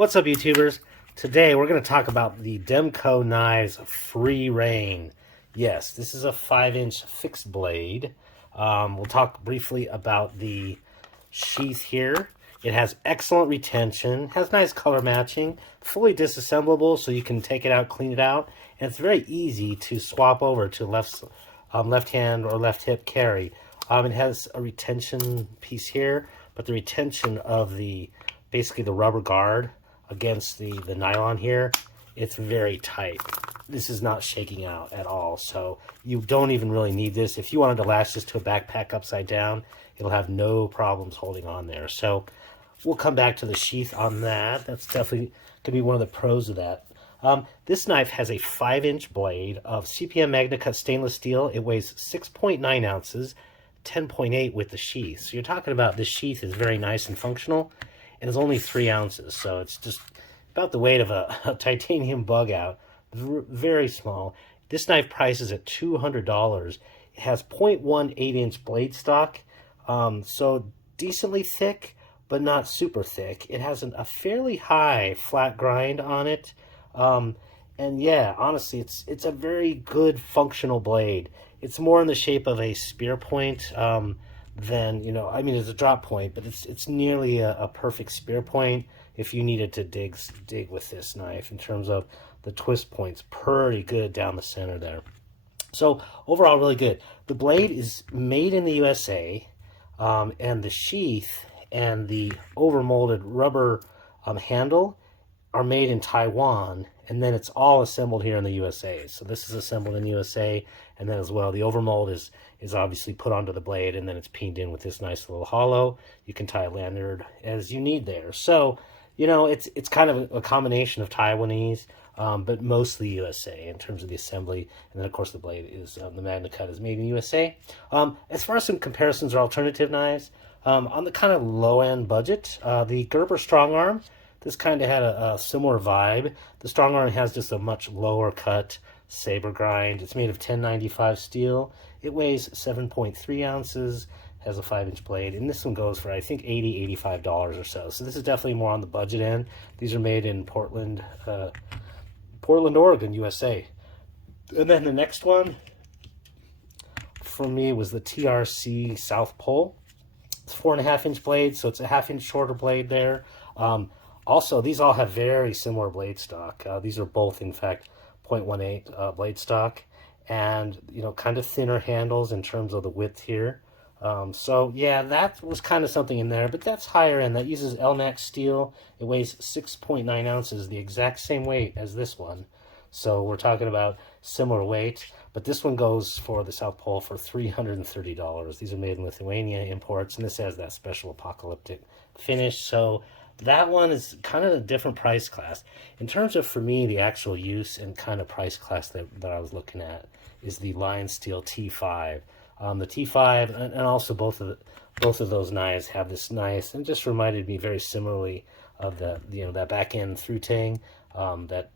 What's up, YouTubers? Today we're going to talk about the Demko knives Free Reign. Yes, this is a 5-inch fixed blade. We'll talk briefly about the sheath here. It has excellent retention, has nice color matching, fully disassemblable so you can take it out, clean it out, and it's very easy to swap over to left hand or left hip carry. It has a retention piece here, but the retention of basically the rubber guard against the nylon here, it's very tight. This is not shaking out at all, so you don't even really need this. If you wanted to lash this to a backpack upside down, it'll have no problems holding on there. So we'll come back to the sheath on that. That's definitely could be one of the pros of that. This knife has a 5-inch blade of CPM MAGNACUT stainless steel. It weighs 6.9 ounces, 10.8 with the sheath. So you're talking about this sheath is very nice and functional, and it's only 3 ounces, so it's just about the weight of a titanium bug out. Very small. This knife prices at $200. It has 0.18-inch blade stock, so decently thick, but not super thick. It has a fairly high flat grind on it, and yeah, honestly, it's a very good functional blade. It's more in the shape of a spear point than, I mean, it's a drop point, but it's nearly a perfect spear point if you needed to dig with this knife in terms of the twist points. Pretty good down the center there. So overall, really good. The blade is made in the USA, and the sheath and the overmolded rubber handle are made in Taiwan, and then it's all assembled here in the USA. So this is assembled in the USA, and then as well, the overmold is obviously put onto the blade, and then it's peened in with this nice little hollow. You can tie a lanyard as you need there. So, it's kind of a combination of Taiwanese, but mostly USA in terms of the assembly. And then, of course, the blade is, the MAGNACUT is made in USA. As far as some comparisons or alternative knives, on the kind of low-end budget, the Gerber Strong Arm, this kind of had a similar vibe. The Strong Arm has just a much lower cut saber grind. It's made of 1095 steel. It weighs 7.3 ounces, has a 5-inch blade, and this one goes for, I think, $80, $85 or so. So this is definitely more on the budget end. These are made in Portland, Oregon, USA. And then the next one for me was the TRC South Pole. It's 4.5-inch blade, so it's a 1/2-inch shorter blade there. Also, these all have very similar blade stock. These are both, in fact, 0.18 blade stock, and kind of thinner handles in terms of the width here. So yeah, that was kind of something in there, but that's higher end. That uses LNAC steel. It weighs 6.9 ounces, the exact same weight as this one. So we're talking about similar weight, but this one goes for the South Pole for $330. These are made in Lithuania imports, and this has that special apocalyptic finish. So that one is kind of a different price class. In terms of, for me, the actual use and kind of price class that I was looking at is the Lion Steel T5. The T5 and also both of those knives have this nice, and just reminded me very similarly of that back end through tang that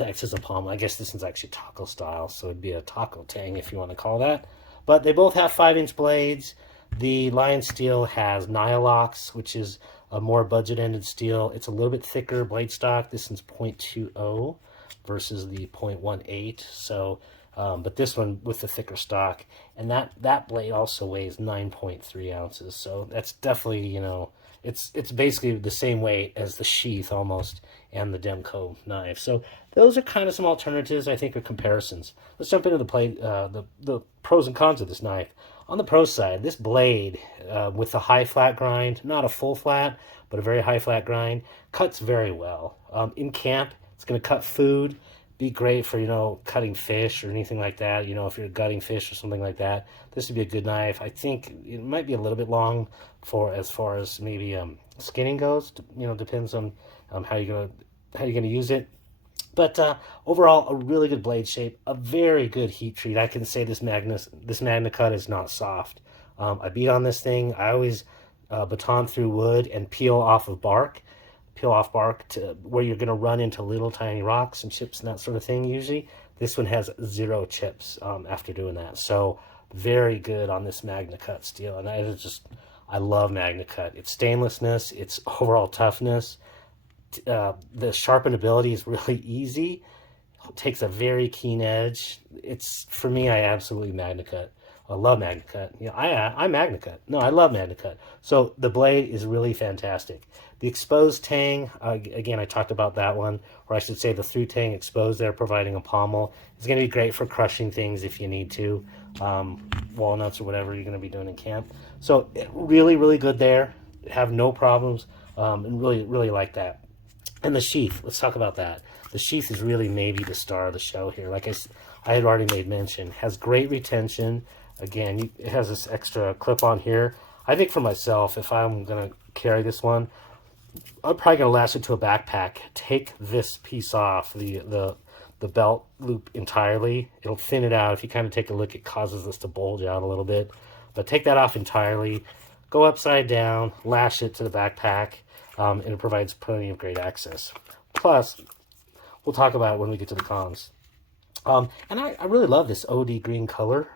acts as a palm. I guess this one's actually taco style, so it'd be a taco tang if you want to call that. But they both have 5-inch blades. The Lion Steel has Nylox, which is a more budget-ended steel. It's a little bit thicker blade stock. This one's 0.20 versus the 0.18. So, but this one with the thicker stock, and that blade also weighs 9.3 ounces. So that's definitely, it's basically the same weight as the sheath almost and the Demko knife. So those are kind of some alternatives, I think, or comparisons. Let's jump into the pros and cons of this knife. On the pro side, this blade with the high flat grind, not a full flat, but a very high flat grind, cuts very well. In camp, it's going to cut food, be great for, cutting fish or anything like that. If you're gutting fish or something like that, this would be a good knife. I think it might be a little bit long as far as maybe skinning goes. Depends on how you're gonna use it. But overall, a really good blade shape, a very good heat treat. I can say this MAGNACUT is not soft. I beat on this thing. I always baton through wood and peel off bark to where you're going to run into little tiny rocks and chips and that sort of thing usually. This one has 0 chips after doing that. So very good on this MAGNACUT steel. And I love MAGNACUT. Its stainlessness, its overall toughness, The sharpenability is really easy. It takes a very keen edge. It's, for me, I absolutely MAGNACUT. I love MAGNACUT. You know, I MAGNACUT. No, I love MAGNACUT. So the blade is really fantastic. The exposed tang, again, I talked about that one, or I should say the through tang exposed there, providing a pommel. It's going to be great for crushing things if you need to, walnuts or whatever you're going to be doing in camp. So really, really good there. Have no problems, and really, really like that. And the sheath, let's talk about that. The sheath is really maybe the star of the show here. Like I had already made mention, has great retention. Again, it has this extra clip on here. I think for myself, if I'm going to carry this one, I'm probably going to lash it to a backpack. Take this piece off, the belt loop entirely. It'll thin it out. If you kind of take a look, it causes this to bulge out a little bit. But take that off entirely. Go upside down, lash it to the backpack, and it provides plenty of great access. Plus, we'll talk about it when we get to the cons. And I really love this OD green color.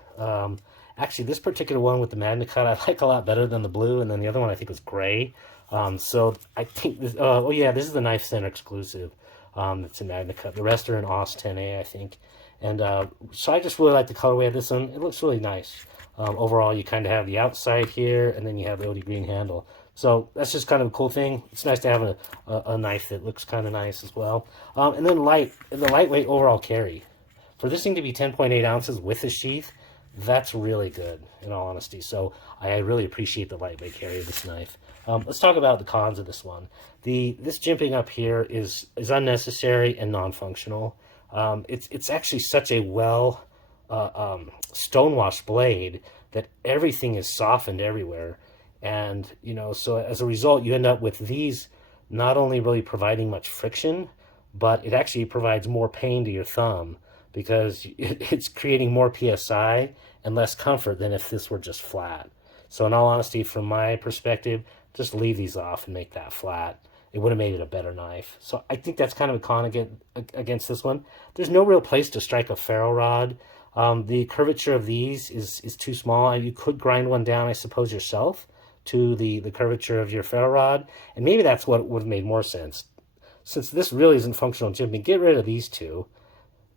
Actually, this particular one with the MAGNACUT I like a lot better than the blue, and then the other one I think was gray. So I think this, oh yeah, this is the Knife Center exclusive. That's in MAGNACUT. The rest are in AUS 10A, I think. And so I just really like the colorway of this one. It looks really nice. Overall, you kind of have the outside here, and then you have the OD green handle. So that's just kind of a cool thing. It's nice to have a knife that looks kind of nice as well. And then the lightweight overall carry. For this thing to be 10.8 ounces with a sheath, that's really good, in all honesty. So I really appreciate the lightweight carry of this knife. Let's talk about the cons of this one. This jimping up here is unnecessary and non-functional. It's actually such a well stonewashed blade that everything is softened everywhere. And, you know, so as a result, you end up with these not only really providing much friction, but it actually provides more pain to your thumb because it's creating more PSI and less comfort than if this were just flat. So in all honesty, from my perspective, just leave these off and make that flat. It would have made it a better knife. So I think that's kind of a con against this one. There's no real place to strike a ferro rod. The curvature of these is too small. You could grind one down, I suppose, yourself to the curvature of your ferro rod. And maybe that's what would have made more sense. Since this really isn't functional jimping, get rid of these two.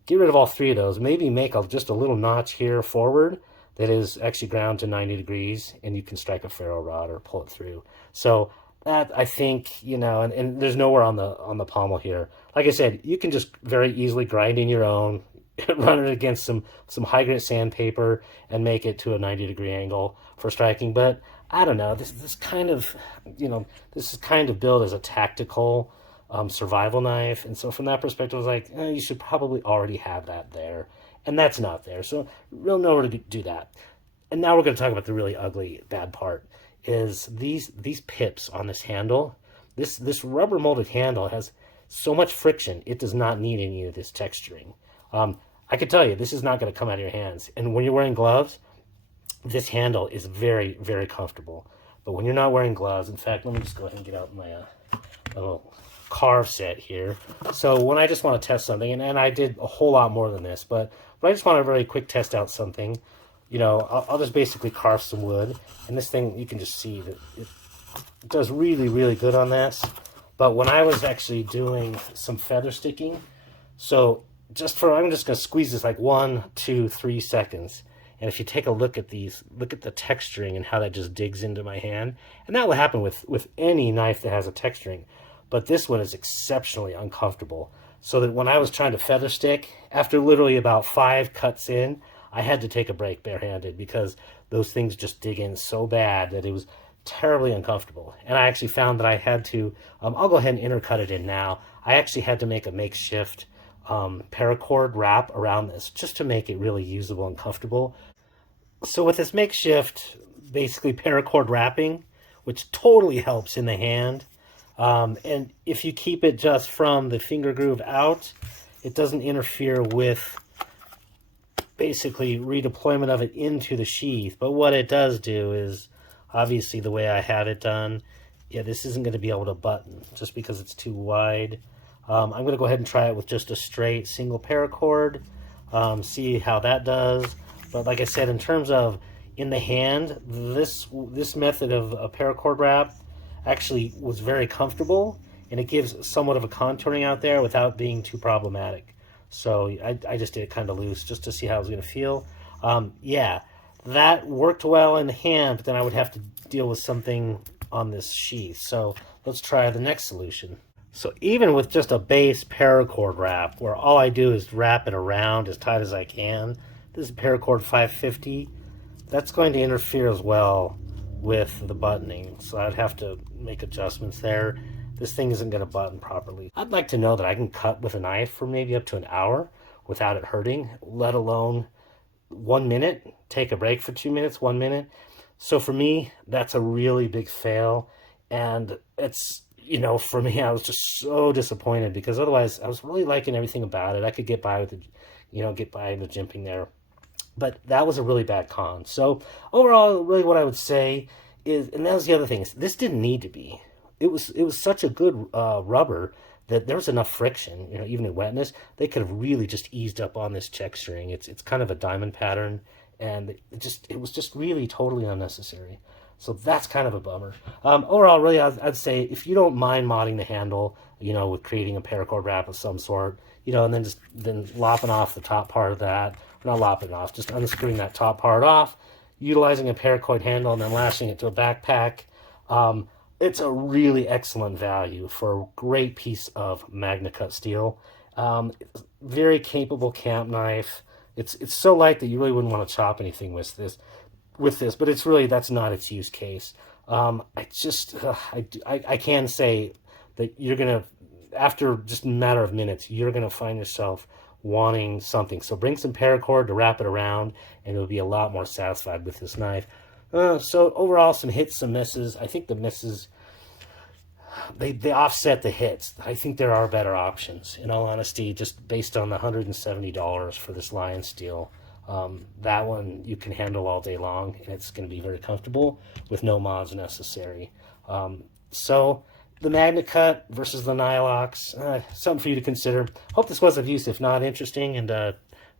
Get rid of all three of those. Maybe make just a little notch here forward that is actually ground to 90 degrees, and you can strike a ferro rod or pull it through. So that, I think, you know, and there's nowhere on the pommel here. Like I said, you can just very easily grind in your own, run it against some high grit sandpaper, and make it to a 90-degree angle for striking. But I don't know. This kind of, you know, this is kind of billed as a tactical survival knife, and so from that perspective, I was like, you should probably already have that there, and that's not there. So real nowhere to do that. And now we're going to talk about the really ugly, bad part. Is these pips on this handle. This rubber molded handle has so much friction, it does not need any of this texturing. I can tell you, this is not going to come out of your hands. And when you're wearing gloves, this handle is very, very comfortable. But when you're not wearing gloves, in fact, let me just go ahead and get out my little carve set here. So when I just want to test something, and I did a whole lot more than this, but when I just want to very quick test out something, you know, I'll just basically carve some wood, and this thing, you can just see that it does really, really good on this. But when I was actually doing some feather sticking, so I'm just going to squeeze this like 1, 2, 3 seconds. And if you take a look at these, look at the texturing and how that just digs into my hand. And that will happen with any knife that has a texturing. But this one is exceptionally uncomfortable. So that when I was trying to feather stick, after literally about 5 cuts in, I had to take a break barehanded because those things just dig in so bad that it was terribly uncomfortable. And I actually found that I had to, I'll go ahead and intercut it in now. I actually had to make a makeshift paracord wrap around this just to make it really usable and comfortable. So with this makeshift, basically paracord wrapping, which totally helps in the hand, and if you keep it just from the finger groove out, it doesn't interfere with basically redeployment of it into the sheath. But what it does do is, obviously the way I have it done, yeah, this isn't going to be able to button just because it's too wide. I'm going to go ahead and try it with just a straight single paracord, see how that does. But like I said, in terms of in the hand, this method of a paracord wrap actually was very comfortable, and it gives somewhat of a contouring out there without being too problematic. So I just did it kind of loose just to see how it was going to feel. Yeah, that worked well in the hand, but then I would have to deal with something on this sheath. So let's try the next solution. So even with just a base paracord wrap, where all I do is wrap it around as tight as I can, this is paracord 550, that's going to interfere as well with the buttoning. So I'd have to make adjustments there. This thing isn't going to button properly. I'd like to know that I can cut with a knife for maybe up to an hour without it hurting, let alone 1 minute, take a break for 2 minutes, 1 minute. So for me, that's a really big fail. And it's, you know, for me, I was just so disappointed because otherwise I was really liking everything about it. I could get by with it, you know, get by the jimping there. But that was a really bad con. So overall, really what I would say is, and that was the other thing, is this didn't need to be. It was such a good rubber that there was enough friction, you know, even in wetness, they could have really just eased up on this check string. It's kind of a diamond pattern, and it was just really totally unnecessary. So that's kind of a bummer. Overall, really, I'd say if you don't mind modding the handle, you know, with creating a paracord wrap of some sort, you know, and then lopping off the top part of that, not lopping it off, just unscrewing that top part off, utilizing a paracord handle, and then lashing it to a backpack. It's a really excellent value for a great piece of MAGNACUT steel. Very capable camp knife. It's so light that you really wouldn't want to chop anything with this, but it's really, that's not its use case. I can say that you're gonna, after just a matter of minutes, you're gonna find yourself wanting something. So bring some paracord to wrap it around, and you'll be a lot more satisfied with this knife. So overall, some hits, some misses. I think the misses, they offset the hits. I think there are better options, in all honesty, just based on the $170 for this Lion steel. That one you can handle all day long, and it's going to be very comfortable with no mods necessary. So the MAGNACUT versus the Nylox, something for you to consider. Hope this was of use, if not interesting, and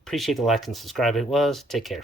appreciate the like and subscribe. It was. Take care.